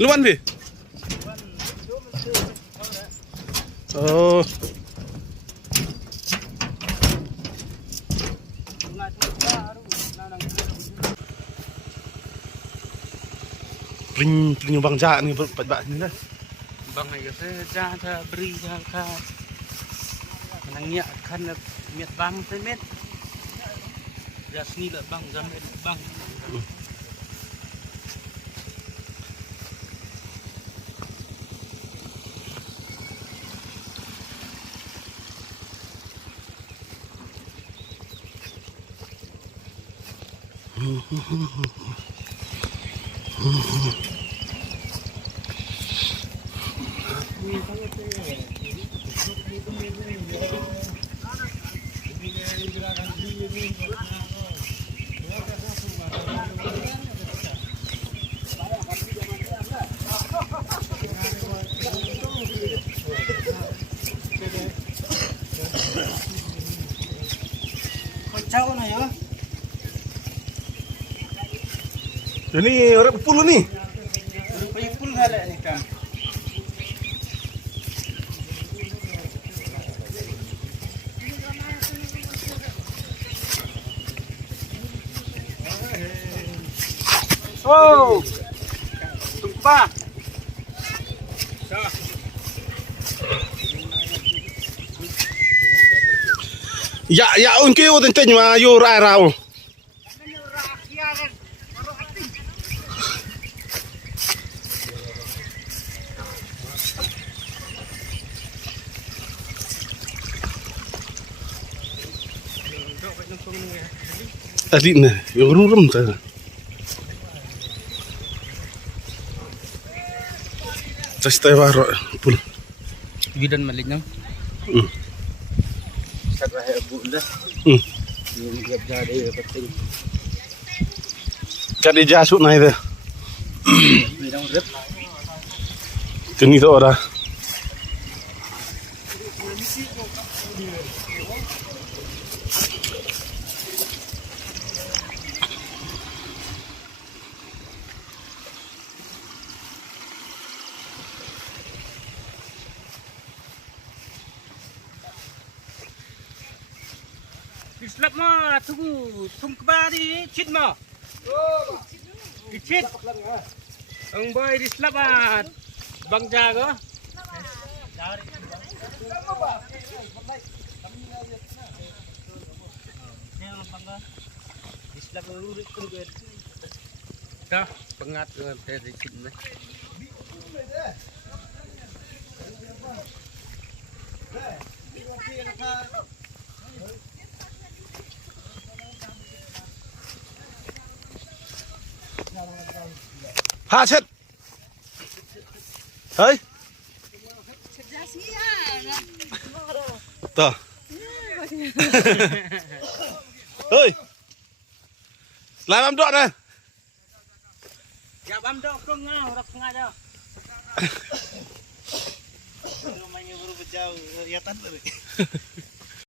Luan bi. Oh. Pring bang ja ni pat ni lah. Bang này cái ra ra bri ra kha năng nhẹ khăn là miệt băng tới mét ra sni là băng ra mét băng Kacau na ya. Ini orang puluh ni. Paypul hala ikan. Oh. Tumpah. Ya ungkeu tentang ma yo rai rau. Tadi ni, yo rum tu. Cesta baru pul. Vidan malik nang Sarah bu dah. Ini dia jadi penting. Kadi jasuk naik tu. Bidang rep. Kini tu orang. Dislap mah tunggu kebal di cit mah. Di cit. Ang boy dislap ah. Bang jaga. Dislap urut tu ke. Dah pengat dari cit ni. Ha chết. Hey. Tờ. Ơi. Làm băm trọn này. Ya bam dok kong ngau rak sengaja. Rumahnya baru berjauh, kelihatan tadi.